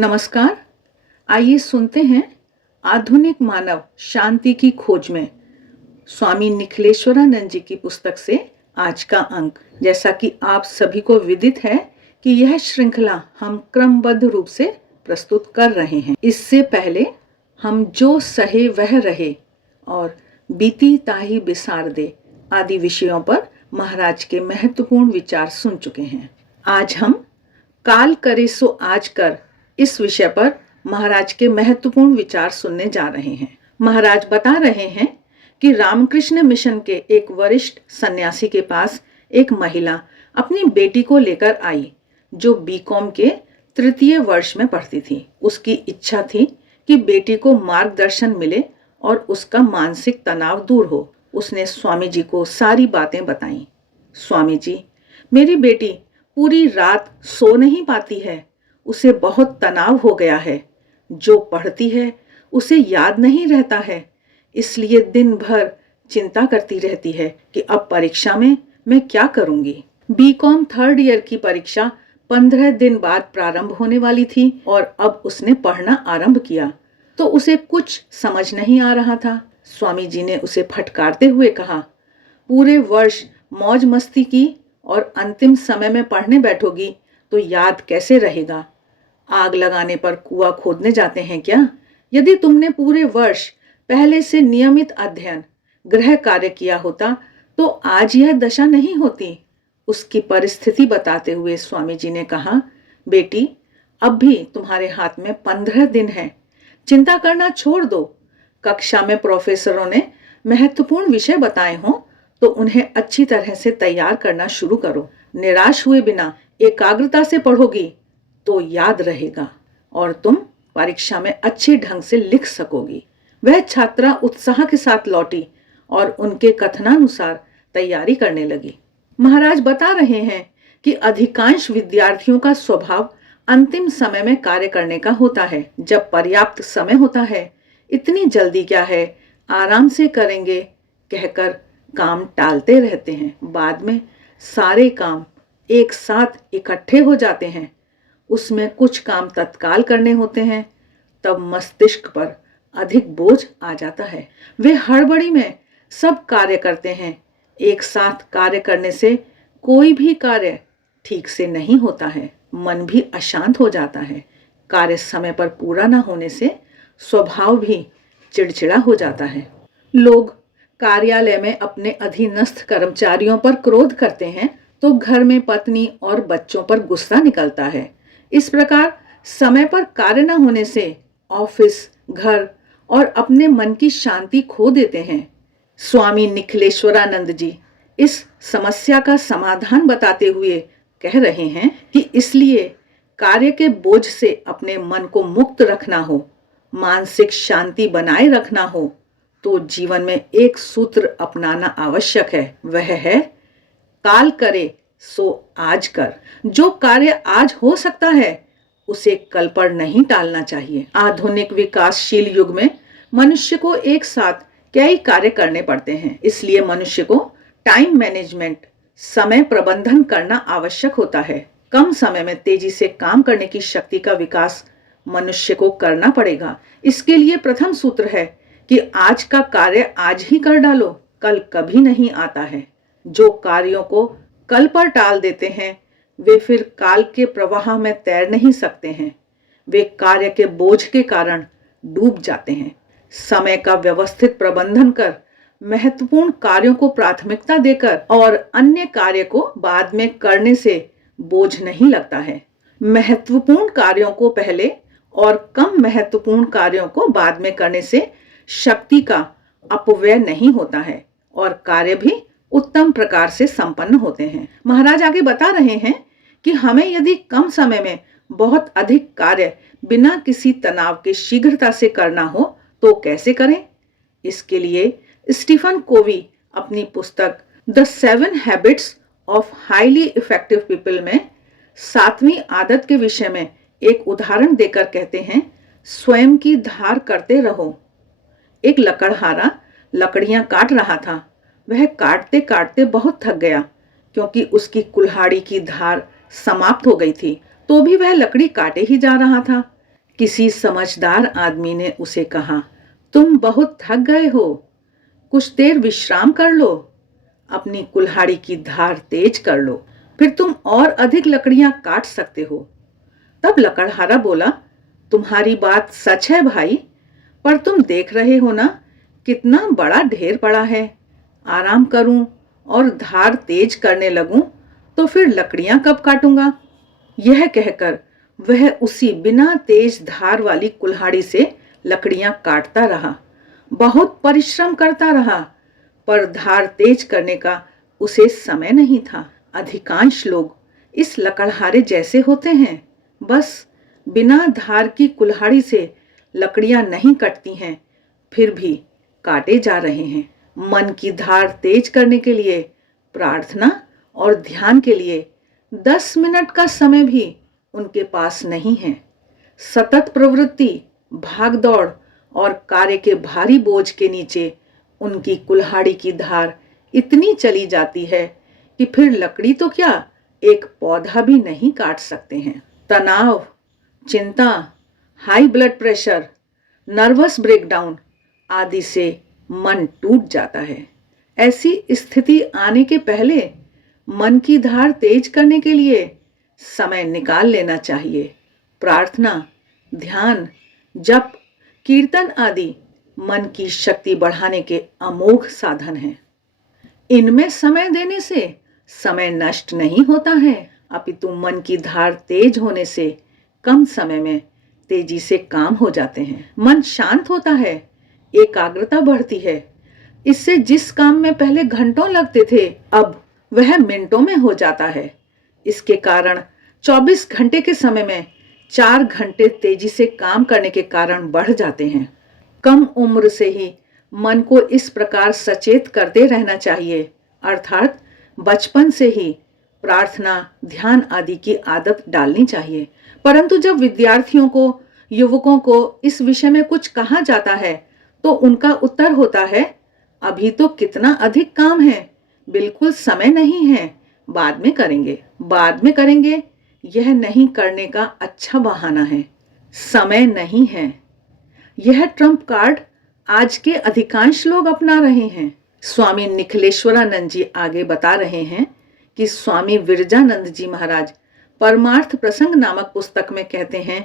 नमस्कार। आइए सुनते हैं आधुनिक मानव शांति की खोज में स्वामी निखिलेश्वरानंद जी की पुस्तक से आज का अंक। जैसा कि आप सभी को विदित है कि यह श्रृंखला हम क्रमबद्ध रूप से प्रस्तुत कर रहे हैं। इससे पहले हम जो सहे वह रहे और बीती ताही बिसार दे आदि विषयों पर महाराज के महत्वपूर्ण विचार सुन चुके हैं। आज हम काल करे सो आज कर इस विषय पर महाराज के महत्वपूर्ण विचार सुनने जा रहे हैं। महाराज बता रहे हैं कि रामकृष्ण मिशन के एक वरिष्ठ सन्यासी के पास एक महिला अपनी बेटी को लेकर आई जो बीकॉम के तृतीय वर्ष में पढ़ती थी। उसकी इच्छा थी कि बेटी को मार्गदर्शन मिले और उसका मानसिक तनाव दूर हो। उसने स्वामी जी को सारी बातें बताईं। स्वामी जी, मेरी बेटी पूरी रात सो नहीं पाती है, उसे बहुत तनाव हो गया है। जो पढ़ती है उसे याद नहीं रहता है, इसलिए दिन भर चिंता करती रहती है कि अब परीक्षा में मैं क्या करूंगी। बीकॉम थर्ड ईयर की परीक्षा 15 दिन बाद प्रारंभ होने वाली थी और अब उसने पढ़ना आरंभ किया तो उसे कुछ समझ नहीं आ रहा था। स्वामी जी ने उसे फटकारते हुए कहा, पूरे वर्ष मौज मस्ती की और अंतिम समय में पढ़ने बैठोगी तो याद कैसे रहेगा। आग लगाने पर कुआं खोदने जाते हैं क्या? यदि तुमने पूरे वर्ष पहले से नियमित अध्ययन गृह कार्य किया होता तो आज यह दशा नहीं होती। उसकी परिस्थिति बताते हुए स्वामी जी ने कहा, बेटी, अब भी तुम्हारे हाथ में 15 दिन है, चिंता करना छोड़ दो। कक्षा में प्रोफेसरों ने महत्वपूर्ण विषय बताए हों तो उन्हें अच्छी तरह से तैयार करना शुरू करो। निराश हुए बिना एकाग्रता से पढ़ोगी तो याद रहेगा और तुम परीक्षा में अच्छे ढंग से लिख सकोगी। वह छात्रा उत्साह के साथ लौटी और उनके कथनानुसार तैयारी करने लगी। महाराज बता रहे हैं कि अधिकांश विद्यार्थियों का स्वभाव अंतिम समय में कार्य करने का होता है। जब पर्याप्त समय होता है, इतनी जल्दी क्या है, आराम से करेंगे कहकर काम टालते रहते हैं। बाद में सारे काम एक साथ इकट्ठे हो जाते हैं। उसमें कुछ काम तत्काल करने होते हैं, तब मस्तिष्क पर अधिक बोझ आ जाता है। वे हड़बड़ी में सब कार्य करते हैं। एक साथ कार्य करने से कोई भी कार्य ठीक से नहीं होता है, मन भी अशांत हो जाता है। कार्य समय पर पूरा न होने से स्वभाव भी चिड़चिड़ा हो जाता है। लोग कार्यालय में अपने अधीनस्थ कर्मचारियों पर क्रोध करते हैं तो घर में पत्नी और बच्चों पर गुस्सा निकलता है। इस प्रकार समय पर कार्य न होने से ऑफिस, घर और अपने मन की शांति खो देते हैं। स्वामी निखिलेश्वरानंद जी इस समस्या का समाधान बताते हुए कह रहे हैं कि इसलिए कार्य के बोझ से अपने मन को मुक्त रखना हो, मानसिक शांति बनाए रखना हो तो जीवन में एक सूत्र अपनाना आवश्यक है। वह है काल करे सो आज कर। जो कार्य आज हो सकता है उसे कल पर नहीं टालना चाहिए। आधुनिक विकासशील युग में मनुष्य को एक साथ कई कार्य करने पड़ते हैं, इसलिए मनुष्य को टाइम मैनेजमेंट, समय प्रबंधन करना आवश्यक होता है। कम समय में तेजी से काम करने की शक्ति का विकास मनुष्य को करना पड़ेगा। इसके लिए प्रथम सूत्र है कि आज का कार्य आज ही कर डालो, कल कभी नहीं आता है। जो कार्यों को कल पर टाल देते हैं वे फिर काल के प्रवाह में तैर नहीं सकते हैं। वे कार्य के बोझ के कारण डूब जाते हैं। समय का व्यवस्थित प्रबंधन कर महत्वपूर्ण कार्यों को प्राथमिकता देकर और अन्य कार्य को बाद में करने से बोझ नहीं लगता है। महत्वपूर्ण कार्यों को पहले और कम महत्वपूर्ण कार्यों को बाद में करने से शक्ति का अपव्यय नहीं होता है और कार्य भी उत्तम प्रकार से संपन्न होते हैं। महाराज आगे बता रहे हैं कि हमें यदि कम समय में बहुत अधिक कार्य बिना किसी तनाव के शीघ्रता से करना हो तो कैसे करें। इसके लिए स्टीफन कोवी अपनी पुस्तक the 7 habits of highly effective people में 7वीं आदत के विषय में एक उदाहरण देकर कहते हैं, स्वयं की धार करते रहो। एक लकड़हारा लकड़ियां काट रहा था। वह काटते काटते बहुत थक गया क्योंकि उसकी कुल्हाड़ी की धार समाप्त हो गई थी, तो भी वह लकड़ी काटे ही जा रहा था। किसी समझदार आदमी ने उसे कहा, तुम बहुत थक गए हो, कुछ देर विश्राम कर लो, अपनी कुल्हाड़ी की धार तेज कर लो, फिर तुम और अधिक लकड़ियां काट सकते हो। तब लकड़हारा बोला, तुम्हारी बात सच है भाई, पर तुम देख रहे हो ना कितना बड़ा ढेर पड़ा है। आराम करूं और धार तेज करने लगूं तो फिर लकड़ियां कब काटूंगा। यह कहकर वह उसी बिना तेज धार वाली कुल्हाड़ी से लकड़ियां काटता रहा, बहुत परिश्रम करता रहा, पर धार तेज करने का उसे समय नहीं था। अधिकांश लोग इस लकड़हारे जैसे होते हैं, बस बिना धार की कुल्हाड़ी से लकड़ियां नहीं कटती हैं, फिर भी काटे जा रहे हैं। मन की धार तेज करने के लिए प्रार्थना और ध्यान के लिए 10 मिनट का समय भी उनके पास नहीं है। सतत प्रवृत्ति, भागदौड़ और कार्य के भारी बोझ के नीचे उनकी कुल्हाड़ी की धार इतनी चली जाती है कि फिर लकड़ी तो क्या, एक पौधा भी नहीं काट सकते हैं। तनाव, चिंता, high blood pressure, nervous breakdown आदि से मन टूट जाता है। ऐसी स्थिति आने के पहले मन की धार तेज करने के लिए समय निकाल लेना चाहिए। प्रार्थना, ध्यान, जप, कीर्तन आदि मन की शक्ति बढ़ाने के अमोघ साधन हैं। इनमें समय देने से समय नष्ट नहीं होता है, अपितु मन की धार तेज होने से कम समय में तेजी से काम हो जाते हैं। मन शांत होता है, एकाग्रता बढ़ती है। इससे जिस काम में पहले घंटों लगते थे, अब वह मिनटों में हो जाता है। इसके कारण 24 घंटे के समय में 4 घंटे तेजी से काम करने के कारण बढ़ जाते हैं। कम उम्र से ही मन को इस प्रकार सचेत करते रहना चाहिए, अर्थात बचपन से ही प्रार्थना, ध्यान आदि की आदत डालनी चाहिए। परंतु जब विद्यार्थियों को, युवकों को इस विषय में कुछ कहा जाता है तो उनका उत्तर होता है, अभी तो कितना अधिक काम है, बिल्कुल समय नहीं है, बाद में करेंगे। बाद में करेंगे यह नहीं करने का अच्छा बहाना है, समय नहीं है। यह ट्रम्प कार्ड आज के अधिकांश लोग अपना रहे हैं। स्वामी निखिलेश्वरानंद जी आगे बता रहे हैं कि स्वामी विरजानंद जी महाराज परमार्थ प्रसंग नामक पुस्तक में कहते हैं,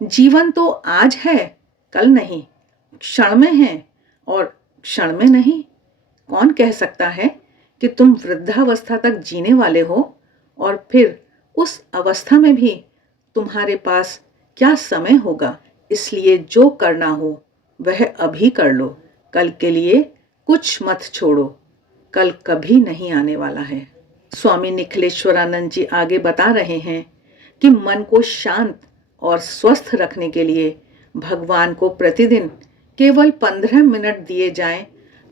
जीवन तो आज है, कल नहीं, क्षण में है और क्षण में नहीं। कौन कह सकता है कि तुम वृद्धावस्था तक जीने वाले हो और फिर उस अवस्था में भी तुम्हारे पास क्या समय होगा। इसलिए जो करना हो वह अभी कर लो, कल के लिए कुछ मत छोड़ो, कल कभी नहीं आने वाला है। स्वामी निखिलेश्वरानंद जी आगे बता रहे हैं कि मन को शांत और स्वस्थ रखने के लिए भगवान को प्रतिदिन केवल 15 मिनट दिए जाएं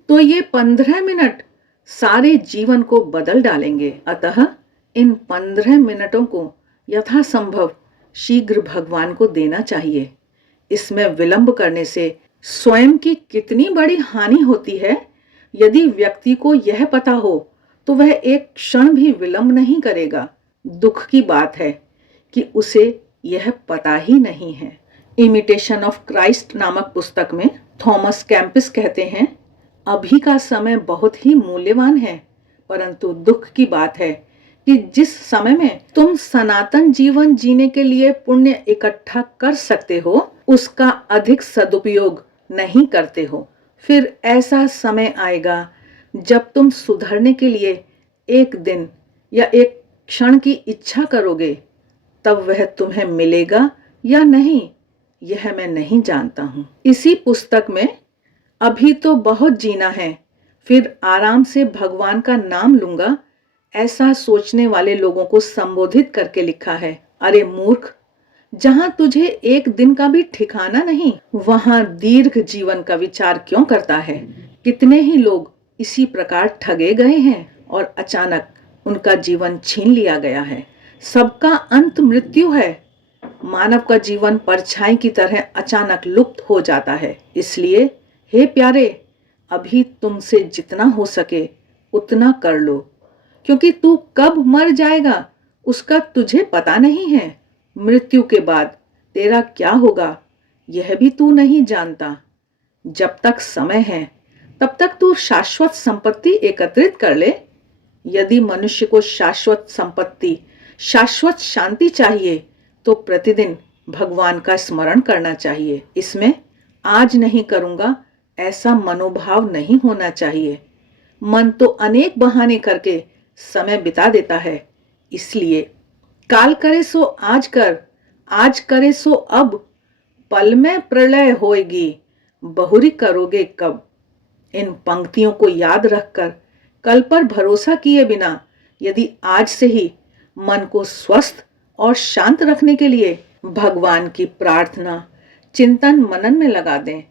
तो ये 15 मिनट सारे जीवन को बदल डालेंगे। अतः इन 15 मिनटों को यथासंभव शीघ्र भगवान को देना चाहिए। इसमें विलंब करने से स्वयं की कितनी बड़ी हानि होती है, यदि व्यक्ति को यह पता हो तो वह एक क्षण भी विलंब नहीं करेगा। दुख की बात है कि उसे यह पता ही नहीं है। इमिटेशन ऑफ क्राइस्ट नामक पुस्तक में थॉमस कैम्पिस कहते हैं, अभी का समय बहुत ही मूल्यवान है, परंतु दुख की बात है कि जिस समय में तुम सनातन जीवन जीने के लिए पुण्य इकट्ठा कर सकते हो, उसका अधिक सदुपयोग नहीं करते हो। फिर ऐसा समय आएगा जब तुम सुधरने के लिए एक दिन या एक क्षण की इच्छा करोगे, तब वह तुम्हें मिलेगा या नहीं यह मैं नहीं जानता हूँ। इसी पुस्तक में अभी तो बहुत जीना है, फिर आराम से भगवान का नाम लूंगा, ऐसा सोचने वाले लोगों को संबोधित करके लिखा है, अरे मूर्ख, जहां तुझे एक दिन का भी ठिकाना नहीं, वहां दीर्घ जीवन का विचार क्यों करता है। कितने ही लोग इसी प्रकार ठगे गए हैं और अचानक उनका जीवन छीन लिया गया है। सबका अंत मृत्यु है। मानव का जीवन परछाई की तरह अचानक लुप्त हो जाता है। इसलिए हे प्यारे, अभी तुमसे जितना हो सके उतना कर लो, क्योंकि तू कब मर जाएगा उसका तुझे पता नहीं है। मृत्यु के बाद तेरा क्या होगा यह भी तू नहीं जानता। जब तक समय है तब तक तू शाश्वत संपत्ति एकत्रित कर ले। यदि मनुष्य को शाश्वत संपत्ति, शाश्वत शांति चाहिए तो प्रतिदिन भगवान का स्मरण करना चाहिए। इसमें आज नहीं करूंगा ऐसा मनोभाव नहीं होना चाहिए। मन तो अनेक बहाने करके समय बिता देता है। इसलिए काल करे सो आज कर, आज करे सो अब, पल में प्रलय होएगी, बहुरी करोगे कब। इन पंक्तियों को याद रखकर कल पर भरोसा किए बिना यदि आज से ही मन को स्वस्थ और शांत रखने के लिए भगवान की प्रार्थना, चिंतन मनन में लगा दें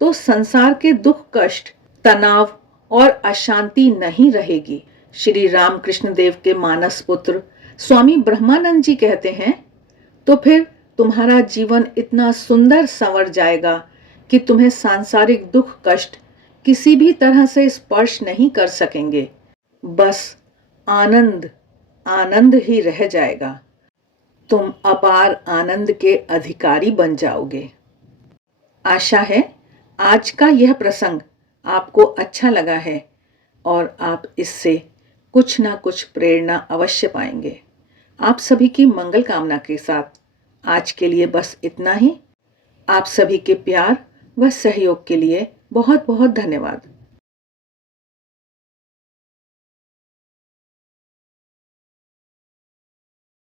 तो संसार के दुख, कष्ट, तनाव और अशांति नहीं रहेगी। श्री रामकृष्ण देव के मानस पुत्र स्वामी ब्रह्मानंद जी कहते हैं, तो फिर तुम्हारा जीवन इतना सुंदर संवर जाएगा कि तुम्हें सांसारिक दुख, कष्ट किसी भी तरह से स्पर्श नहीं कर सकेंगे। बस आनंद आनंद ही रह जाएगा। तुम अपार आनंद के अधिकारी बन जाओगे। आशा है आज का यह प्रसंग आपको अच्छा लगा है और आप इससे कुछ ना कुछ प्रेरणा अवश्य पाएंगे। आप सभी की मंगल कामना के साथ आज के लिए बस इतना ही। आप सभी के प्यार व सहयोग के लिए बहुत बहुत धन्यवाद।